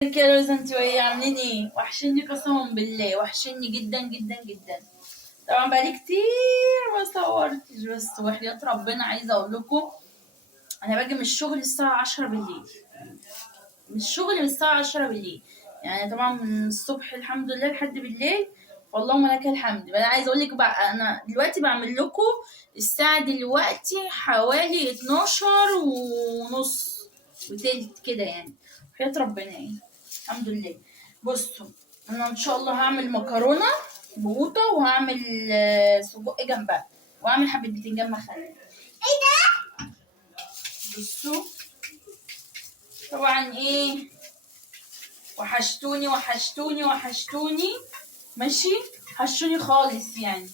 كده روز، انتوا ايه عاملين ايه؟ وحشني قسما بالله، وحشني جدا جدا جدا. طبعا بقالي كتير ما صورتش، بس وحياة ربنا عايزه اقول لكم انا باجي من الشغل الساعه 10 بالليل. من الشغل من الساعه 10 بالليل، يعني طبعا من الصبح الحمد لله لحد بالليل. واللهم لك الحمد. انا عايزه اقول لك بقى انا دلوقتي بعمل لكم الساعه دلوقتي حوالي 12 ونص وتلت كده يعني. وحياة ربنا يعني الحمد لله. بصوا، انا ان شاء الله هعمل مكرونه بقوطه، وهعمل سجق جنبها، واعمل حبه بتنجان مخلل. ايه ده؟ بصوا طبعا ايه، وحشتوني وحشتوني وحشتوني. ماشي، حشوني خالص يعني.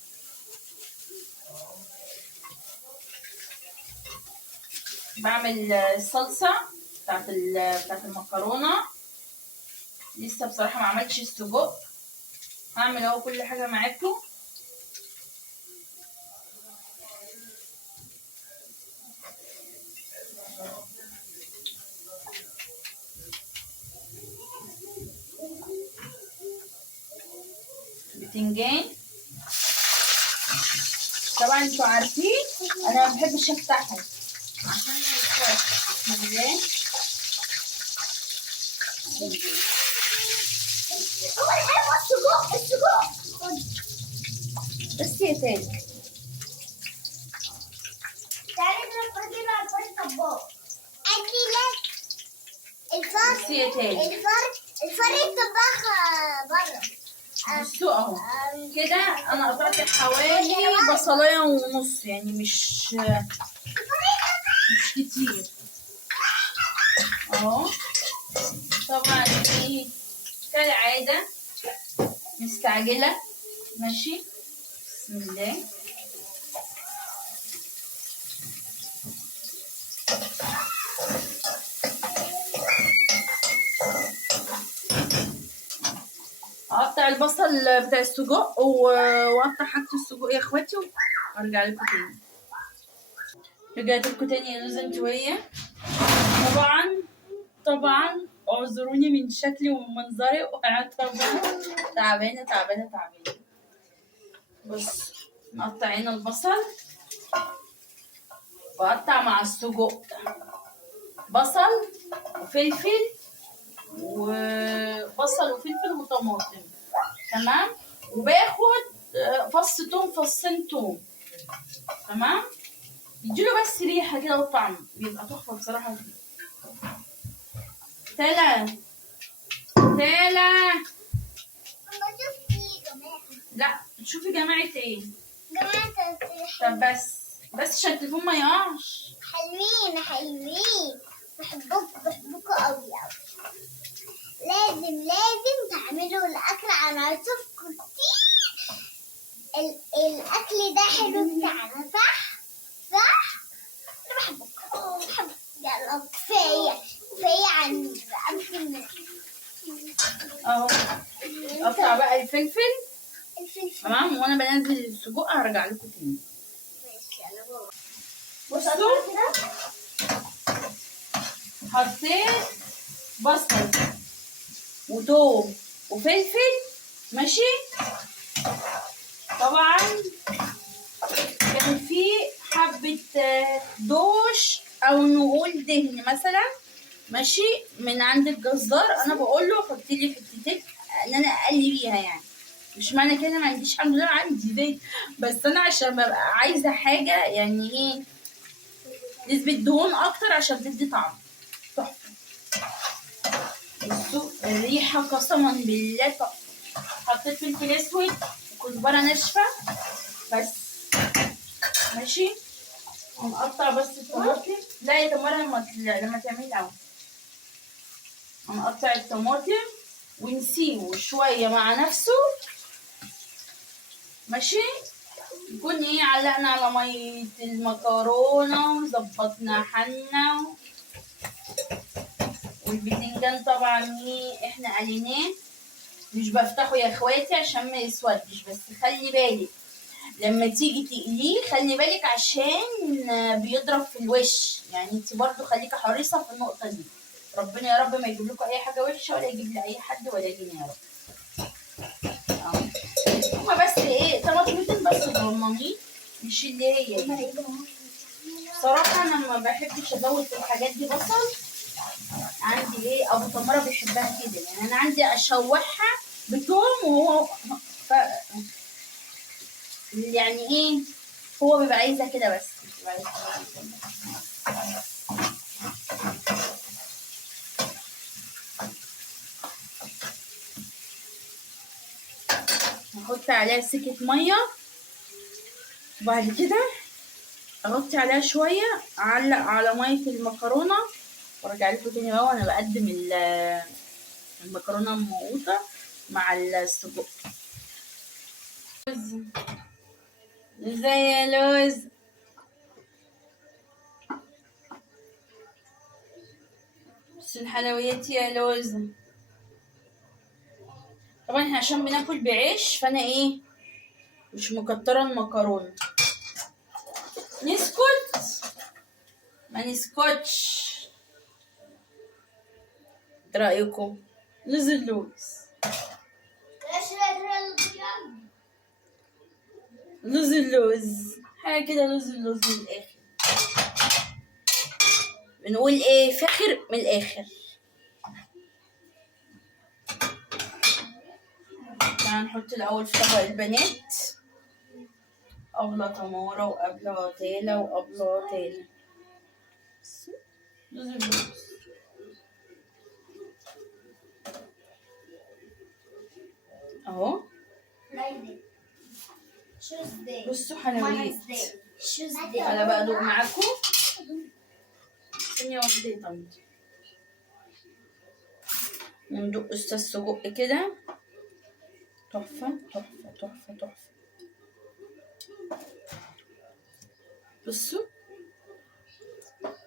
بعمل الصلصه بتاعت المكرونه. لسه بصراحه ما عملتش السجق، هعمل اهو كل حاجه معاكم. بتنجان طبعا انتوا عارفين انا ما بحبش افتحهم عشان ما يتحرقش. بسم الله. هو الحلو السجق بس يا تاني. تعالي نروح على الفرن طباخ. اكيد الفرن الطباخ بره. بصوا اهو كده انا قطعت حوالي بصلايه ونص، يعني مش كتير اهو. طبعا ايه كالعاده مستعجله. ماشي، بسم الله. اقطع البصل بتاع السجق واقطع حاجة السجق يا اخواتي، وارجع لكم تاني. رجعت لكم تاني يا لوز انتوا وهي. طبعا اعذروني من شكلي ومن منظري، وقعدت تعبانه. بص، نقطع هنا البصل، واقطع مع السجق بصل وفلفل وطماطم. تمام، وباخد فص توم، فصين توم. تمام، يديله بس ريحه كده وطعم، بيبقى تحفه بصراحه. تالا لا تشوفي جماعه ايه؟ طب بس عشان التليفون ما يقعش. حلوين بحبكوا قوي. لازم تعملوا الاكل على اشوفكم كتير. الاكل ده حلو بتاعنا، صح؟ انا بحبكم. يلا كفايه عن امكن اهو. اقطع بقى الفلفل. تمام، وانا بنزل السجق هرجع لكم تاني. ماشي، يلا بصوا حطيت بصل وتوم وفلفل. ماشي، طبعا كان في حبة دوش او نقول دهن مثلا، ماشي، من عند الجزار. انا بقول له حط لي حتتين ان انا اقلي بيها، يعني مش معنى كده ما عنديش، الحمد لله عندي دي، بس انا عشان ببقى عايزه حاجه يعني ايه، نسبه دهون اكتر عشان تدي طعم تحفه. بصوا الريحه قسما بالله تحفه. حطيت فلفل اسود وكزبره ناشفه بس. ماشي، هنقطع بس الطماطم. لا يا تمارا لما تعملي الاول هنقطع الطماطم ونسيبه شويه مع نفسه. ماشي، نكون ايه علقنا على ميه المكرونه وظبطنا حالنا. والبتنجان طبعا ايه احنا قليناه، مش بفتحه يا اخواتي عشان ما يسودش، بس خلي بالك لما تيجي تقليه خلي بالك عشان بيضرب في الوش، يعني انت برضو خليكي حريصه في النقطه دي. ربنا يا رب ما يجيب لكم اي حاجه وحشه، ولا يجيب لاي حد ولا يجيني يا رب. هما بس ايه طماطمتين بس صغننين، مش اللي هي دي. بصراحه انا ما بحبش ازود في الحاجات دي بصل. عندي ايه ابو تمره بيحبها كده، يعني انا عندي اشوحها بتوم وهو يعني ايه هو بيبقى عايزها كده بس مش بيبقى عايزها. هحط عليها سكة مية، وبعد كده اغطي عليها شوية، اعلق على مية المكرونة، وارجع لكم تاني بقى وانا بقدم المكرونة المقوطة مع السجق. ازاي يا لوز؟ بس الحلويات يا لوز. طبعا احنا عشان بناكل بعيش فانا ايه مش مكترة المكرونة. نسكت ما نسكتش. ايه رأيكم؟ لوز اللوز، لوز اللوز حاجة كده، لوز اللوز من الآخر. بنقول ايه فاخر من الآخر. هنحط الأول في طبق البنات أبلة تمارة وأبلة تالة وأبلة تالة. لوز اللوز اهو. بصوا حلويات. انا بقى ادوق معاكم ثانية واحدة يا طنط. وندوق استاذ سجق كده، تحفة تحفة تحفة تحفة. بصوا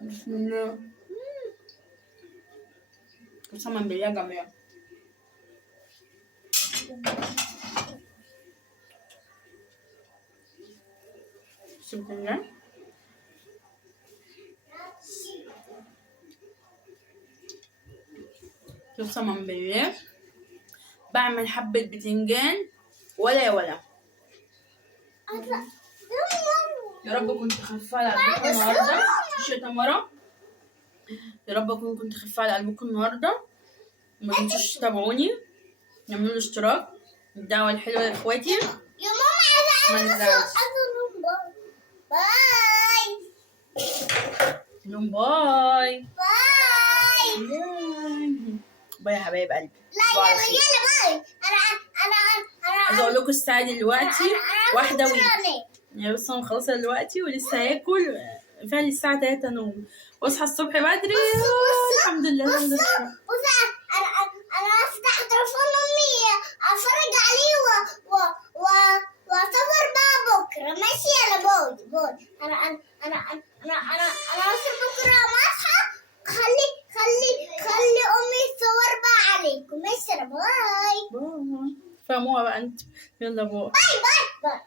بسم الله، قسما بالله جميل. بسم الله. قسما بالله بعمل حبة بتنجان ولا يا رب كنت خفيفة على قلبكم النهاردة. مش يا تمارة، يا رب اكون كنت خفيفة على قلبكم النهاردة. وما تنسوش تتابعوني، اعملوا اشتراك، الدعوة الحلوة لاخواتي. يا ماما ما عايزة نزعلش. باي لهم باي باي. باي يا حبايب قلبي. لا يلا باي. انا عايزة اقول لكم الساعة دلوقتي واحدة راني. يعني بس انا مخلصة دلوقتي ولسه هاكل فعلا الساعة 3 نوم، واصحى الصبح بدري. الحمد لله الحمد لله. بص انا افتح تليفون امي اتفرج عليه واصور بقى بكره. ماشي يلا باي. انا بكره ما اصحى خلي امي تصور بقى عليكم. ماشي يلا باي. فهموها بقى انت. يلا باي. باي.